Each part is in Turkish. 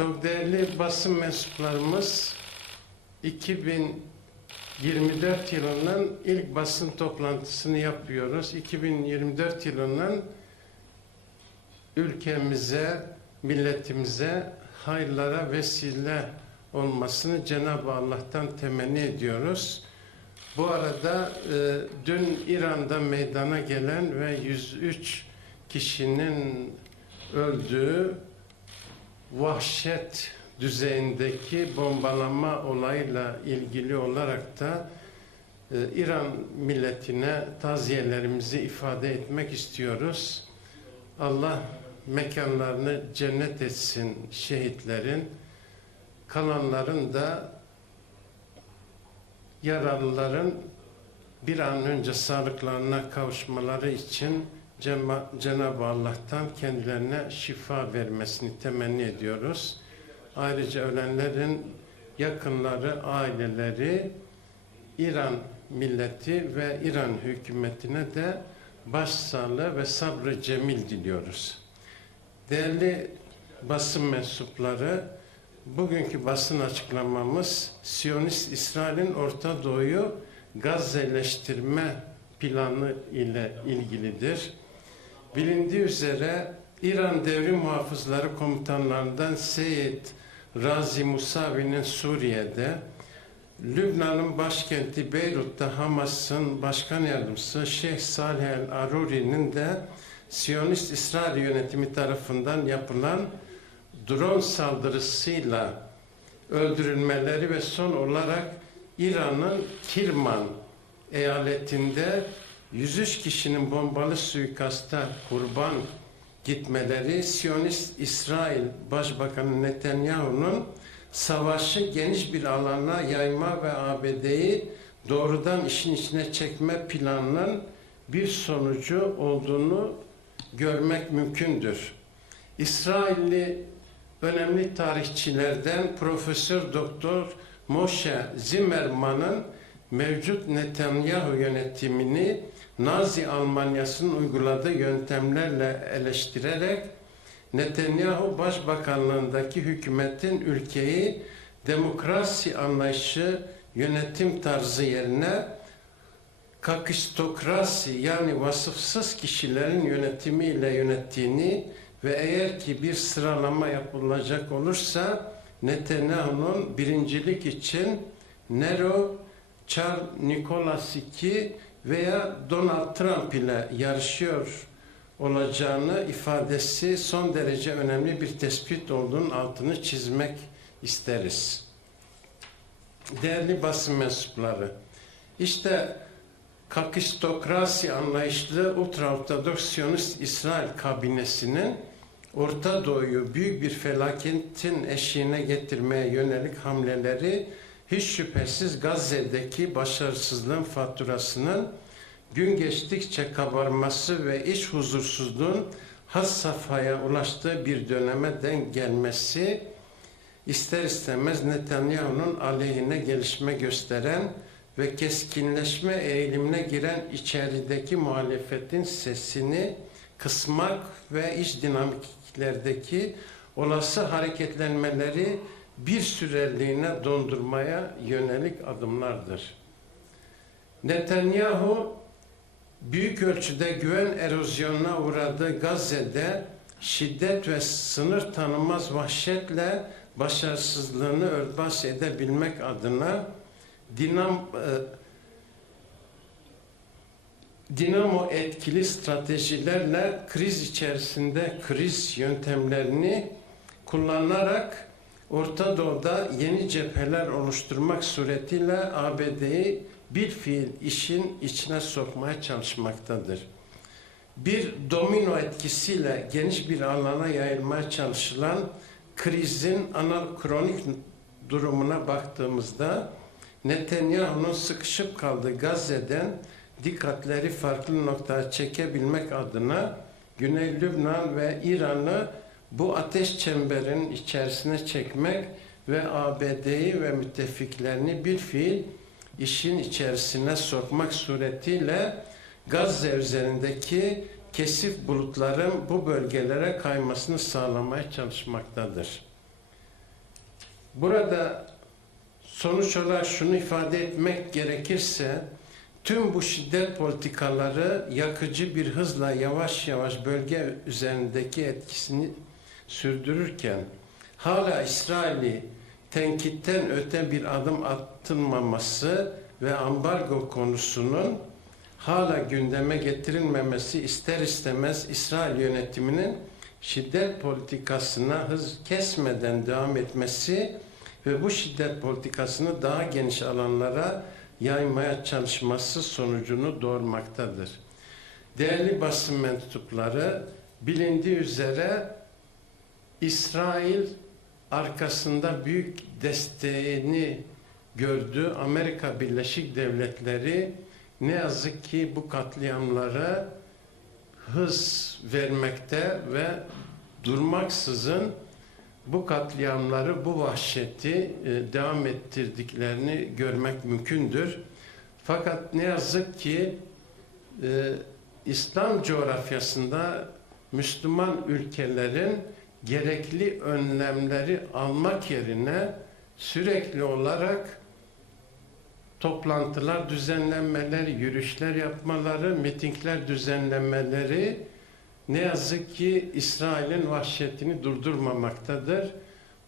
Çok değerli basın mensuplarımız 2024 yılının ilk basın toplantısını yapıyoruz. 2024 yılının ülkemize, milletimize hayırlara vesile olmasını Cenab-ı Allah'tan temenni ediyoruz. Bu arada e, dün İran'da meydana gelen ve 103 kişinin öldüğü vahşet düzeyindeki bombalama olayla ilgili olarak da e, İran milletine taziyelerimizi ifade etmek istiyoruz. Allah mekanlarını cennet etsin şehitlerin. Kalanların da yaralıların bir an önce sağlıklarına kavuşmaları için Cenab-ı Allah'tan kendilerine şifa vermesini temenni ediyoruz. Ayrıca ölenlerin yakınları, aileleri, İran milleti ve İran hükümetine de başsağlığı ve sabrı cemil diliyoruz. Değerli basın mensupları, bugünkü basın açıklamamız Siyonist İsrail'in Orta Doğu'yu Gazze'leştirme planı ile ilgilidir. Bilindiği üzere İran Devrim Muhafızları Komutanlarından Seyyid Razi Musavi'nin Suriye'de, Lübnan'ın başkenti Beyrut'ta Hamas'ın başkan yardımcısı Şeyh Salih el Aruri'nin de Siyonist İsrail yönetimi tarafından yapılan drone saldırısıyla öldürülmeleri ve son olarak İran'ın Kirman eyaletinde 103 kişinin bombalı suikasta kurban gitmeleri Siyonist İsrail Başbakanı Netanyahu'nun savaşı geniş bir alana yayma ve ABD'yi doğrudan işin içine çekme planının bir sonucu olduğunu görmek mümkündür. İsrailli önemli tarihçilerden Profesör Doktor Moshe Zimmerman'ın mevcut Netanyahu yönetimini Nazi Almanyası'nın uyguladığı yöntemlerle eleştirerek Netanyahu Başbakanlığındaki hükümetin ülkeyi demokrasi anlayışı yönetim tarzı yerine kakistokrasi yani vasıfsız kişilerin yönetimiyle yönettiğini ve eğer ki bir sıralama yapılacak olursa Netanyahu'nun birincilik için Nero, Charles Nicholas II veya Donald Trump ile yarışıyor olacağını ifadesi son derece önemli bir tespit olduğunun altını çizmek isteriz. Değerli basın mensupları, işte kakistokrasi anlayışlı ultraortodoks Siyonist İsrail kabinesinin Orta Doğu'yu büyük bir felaketin eşiğine getirmeye yönelik hamleleri hiç şüphesiz Gazze'deki başarısızlığın faturasının gün geçtikçe kabarması ve iç huzursuzluğun has safhaya ulaştığı bir döneme denk gelmesi ister istemez Netanyahu'nun aleyhine gelişme gösteren ve keskinleşme eğilimine giren içerideki muhalefetin sesini kısmak ve iç dinamiklerdeki olası hareketlenmeleri bir süreliğine dondurmaya yönelik adımlardır. Netanyahu büyük ölçüde güven erozyonuna uğradığı Gazze'de şiddet ve sınır tanımaz vahşetle başarısızlığını örtbas edebilmek adına dinam, e, dinamo etkili stratejilerle kriz içerisinde kriz yöntemlerini kullanarak Orta Doğu'da yeni cepheler oluşturmak suretiyle ABD'yi bir fiil işin içine sokmaya çalışmaktadır. Bir domino etkisiyle geniş bir alana yayılmaya çalışılan krizin anakronik durumuna baktığımızda Netanyahu'nun sıkışıp kaldığı Gazze'den dikkatleri farklı noktaya çekebilmek adına Güney Lübnan ve İran'ı bu ateş çemberinin içerisine çekmek ve ABD'yi ve müttefiklerini bir fiil işin içerisine sokmak suretiyle Gazze üzerindeki kesif bulutların bu bölgelere kaymasını sağlamaya çalışmaktadır. Burada sonuç olarak şunu ifade etmek gerekirse tüm bu şiddet politikaları yakıcı bir hızla yavaş yavaş bölge üzerindeki etkisini sürdürürken hala İsrail'i tenkitten öte bir adım atılmaması ve ambargo konusunun hala gündeme getirilmemesi ister istemez İsrail yönetiminin şiddet politikasına hız kesmeden devam etmesi ve bu şiddet politikasını daha geniş alanlara yaymaya çalışması sonucunu doğurmaktadır. Değerli basın mensupları bilindiği üzere İsrail arkasında büyük desteğini gördü. Amerika Birleşik Devletleri ne yazık ki bu katliamlara hız vermekte ve durmaksızın bu katliamları, bu vahşeti e, devam ettirdiklerini görmek mümkündür. Fakat ne yazık ki e, İslam coğrafyasında Müslüman ülkelerin gerekli önlemleri almak yerine sürekli olarak toplantılar düzenlenmeleri, yürüyüşler yapmaları, mitingler düzenlemeleri ne yazık ki İsrail'in vahşetini durdurmamaktadır.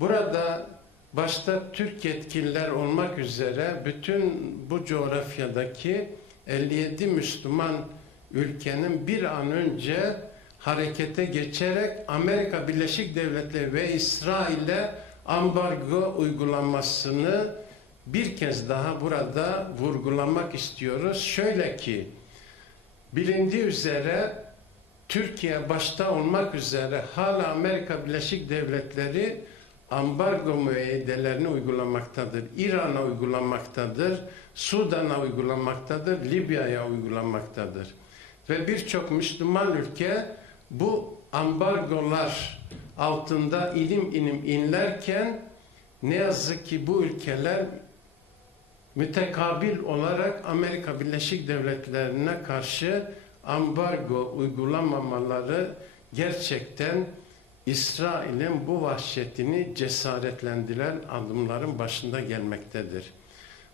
Burada başta Türk yetkililer olmak üzere bütün bu coğrafyadaki 57 Müslüman ülkenin bir an önce harekete geçerek Amerika Birleşik Devletleri ve İsrail'e ambargo uygulamasını bir kez daha burada vurgulamak istiyoruz. Şöyle ki bilindiği üzere Türkiye başta olmak üzere hala Amerika Birleşik Devletleri ambargo müeyyidelerini uygulamaktadır. İran'a uygulamaktadır. Sudan'a uygulamaktadır. Libya'ya uygulamaktadır. Ve birçok Müslüman ülke bu ambargolar altında ilim ilim inlerken ne yazık ki bu ülkeler mütekabil olarak Amerika Birleşik Devletleri'ne karşı ambargo uygulamamaları gerçekten İsrail'in bu vahşetini cesaretlendiren adımların başında gelmektedir.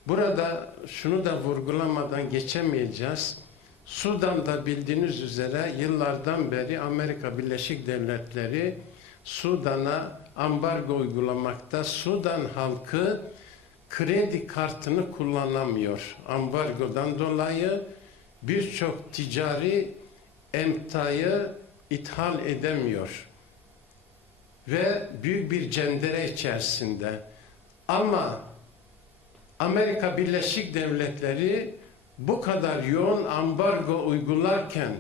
Burada şunu da vurgulamadan geçemeyeceğiz. Sudan'da bildiğiniz üzere yıllardan beri Amerika Birleşik Devletleri Sudan'a ambargo uygulamakta. Sudan halkı kredi kartını kullanamıyor. Ambargodan dolayı birçok ticari emtayı ithal edemiyor. Ve büyük bir cendere içerisinde. Ama Amerika Birleşik Devletleri bu kadar yoğun ambargo uygularken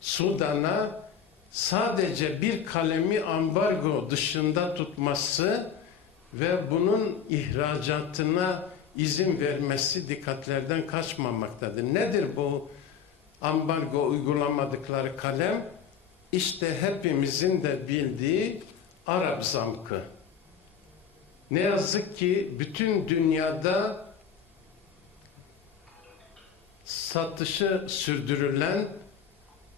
Sudan'a sadece bir kalemi ambargo dışında tutması ve bunun ihracatına izin vermesi dikkatlerden kaçmamaktadır. Nedir bu ambargo uygulamadıkları kalem? İşte hepimizin de bildiği Arap zamkı. Ne yazık ki bütün dünyada satışı sürdürülen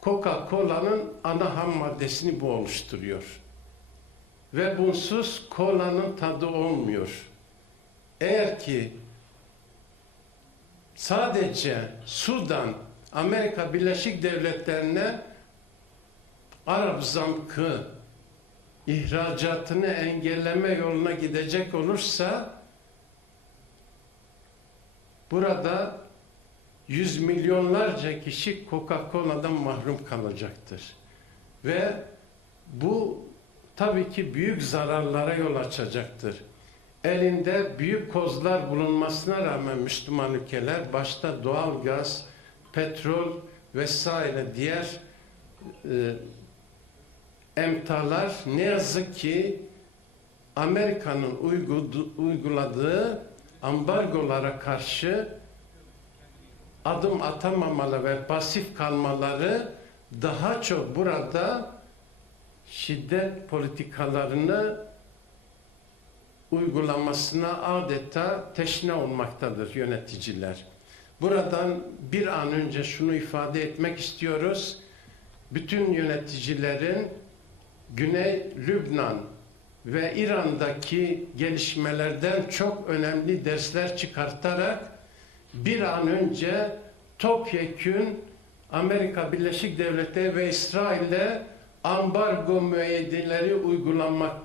Coca-Cola'nın ana ham maddesini bu oluşturuyor. Ve bunsuz kolanın tadı olmuyor. Eğer ki sadece Sudan, Amerika Birleşik Devletleri'ne Arap zamkı ihracatını engelleme yoluna gidecek olursa burada yüz milyonlarca kişi Coca-Cola'dan mahrum kalacaktır. Ve bu tabii ki büyük zararlara yol açacaktır. Elinde büyük kozlar bulunmasına rağmen Müslüman ülkeler başta doğal gaz, petrol vesaire diğer e, emtalar ne yazık ki Amerika'nın uyguladığı ambargolara karşı adım atamamalı ve pasif kalmaları daha çok burada şiddet politikalarını uygulamasına adeta teşne olmaktadır yöneticiler. Buradan bir an önce şunu ifade etmek istiyoruz. Bütün yöneticilerin Güney Lübnan ve İran'daki gelişmelerden çok önemli dersler çıkartarak bir an önce topyekün Amerika Birleşik Devletleri ve İsrail'le ambargo müeyyideleri uygulanması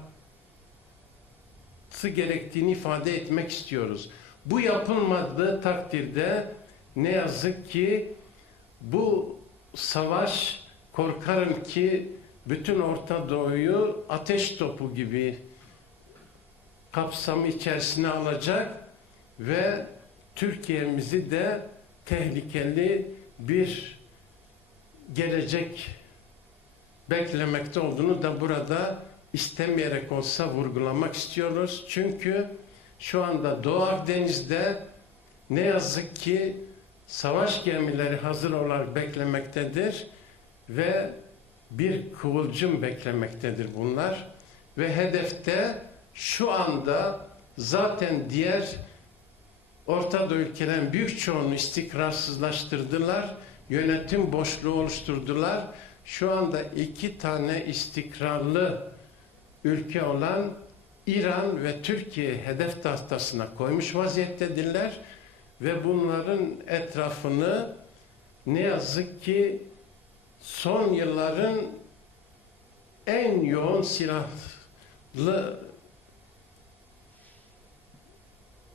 gerektiğini ifade etmek istiyoruz. Bu yapılmadığı takdirde ne yazık ki bu savaş korkarım ki bütün Orta Doğu'yu ateş topu gibi kapsamı içerisine alacak ve Türkiye'mizi de tehlikeli bir gelecek beklemekte olduğunu da burada istemeyerek olsa vurgulamak istiyoruz. Çünkü şu anda Doğu Akdeniz'de ne yazık ki savaş gemileri hazır olarak beklemektedir ve bir kıvılcım beklemektedir bunlar ve hedefte şu anda zaten diğer Orta Doğu ülkelerin büyük çoğunu istikrarsızlaştırdılar, yönetim boşluğu oluşturdular. Şu anda iki tane istikrarlı ülke olan İran ve Türkiye hedef tahtasına koymuş vaziyettedirler ve bunların etrafını ne yazık ki son yılların en yoğun silahlı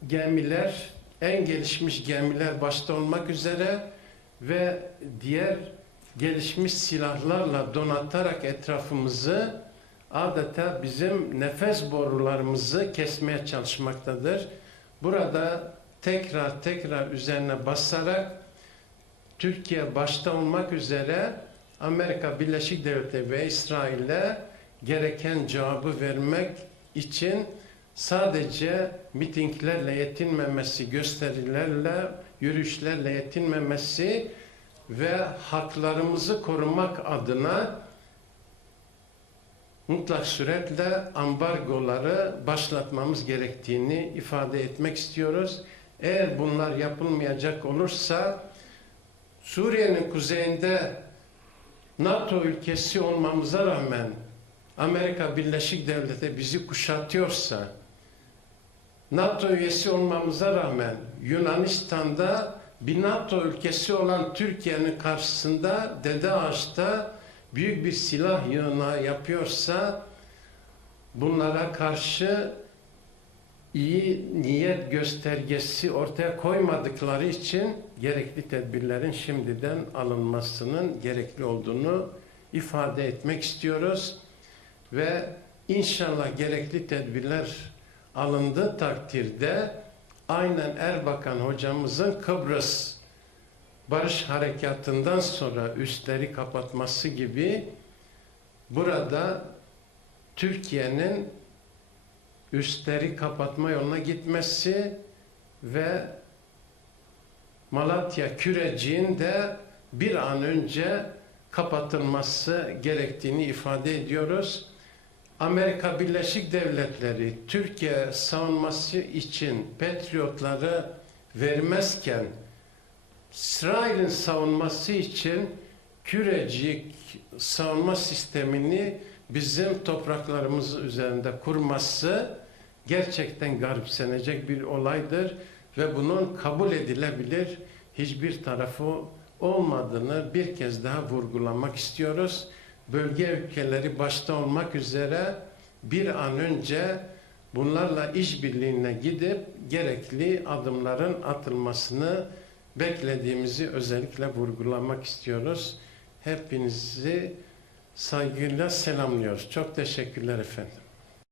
gemiler, en gelişmiş gemiler başta olmak üzere ve diğer gelişmiş silahlarla donatarak etrafımızı adeta bizim nefes borularımızı kesmeye çalışmaktadır. Burada tekrar tekrar üzerine basarak Türkiye başta olmak üzere Amerika Birleşik Devletleri ve İsrail'e gereken cevabı vermek için sadece mitinglerle yetinmemesi, gösterilerle, yürüyüşlerle yetinmemesi ve haklarımızı korumak adına mutlak suretle ambargoları başlatmamız gerektiğini ifade etmek istiyoruz. Eğer bunlar yapılmayacak olursa Suriye'nin kuzeyinde NATO ülkesi olmamıza rağmen Amerika Birleşik Devletleri bizi kuşatıyorsa NATO üyesi olmamıza rağmen Yunanistan'da bir NATO ülkesi olan Türkiye'nin karşısında Dede Ağaç'ta büyük bir silah yığınağı yapıyorsa bunlara karşı iyi niyet göstergesi ortaya koymadıkları için gerekli tedbirlerin şimdiden alınmasının gerekli olduğunu ifade etmek istiyoruz. Ve inşallah gerekli tedbirler alındığı takdirde aynen Erbakan hocamızın Kıbrıs Barış Harekatı'ndan sonra üstleri kapatması gibi burada Türkiye'nin üstleri kapatma yoluna gitmesi ve Malatya Kürecik'in de bir an önce kapatılması gerektiğini ifade ediyoruz. Amerika Birleşik Devletleri Türkiye savunması için Patriotları vermezken İsrail'in savunması için Kürecik savunma sistemini bizim topraklarımız üzerinde kurması gerçekten garipsenecek bir olaydır ve bunun kabul edilebilir hiçbir tarafı olmadığını bir kez daha vurgulamak istiyoruz. Bölge ülkeleri başta olmak üzere bir an önce bunlarla işbirliğine gidip gerekli adımların atılmasını beklediğimizi özellikle vurgulamak istiyoruz. Hepinizi saygıyla selamlıyoruz. Çok teşekkürler efendim.